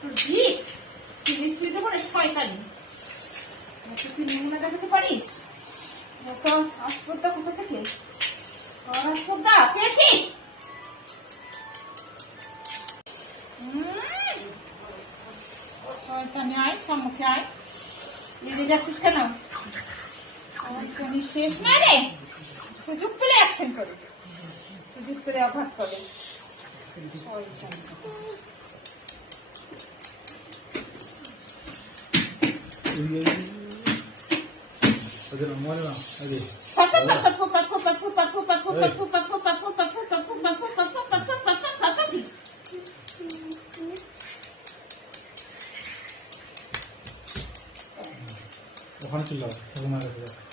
তোর জিপ চিনি ছিঁড়ে দেবো না শয়তানি। তুই নমুনা দেখাতে পারিস? হাসপাতাল কোথা থেকে? হাসপাতাল পেয়েছিস? শয়তানি আয়, সম্মুখে আয়। লেগে যাচ্ছিস কেন? শেষ নয় রে, সুযোগ পেলে অ্যাকশন করে, সুযোগ পেলে আঘাত করে। ওখানে চলে যাও।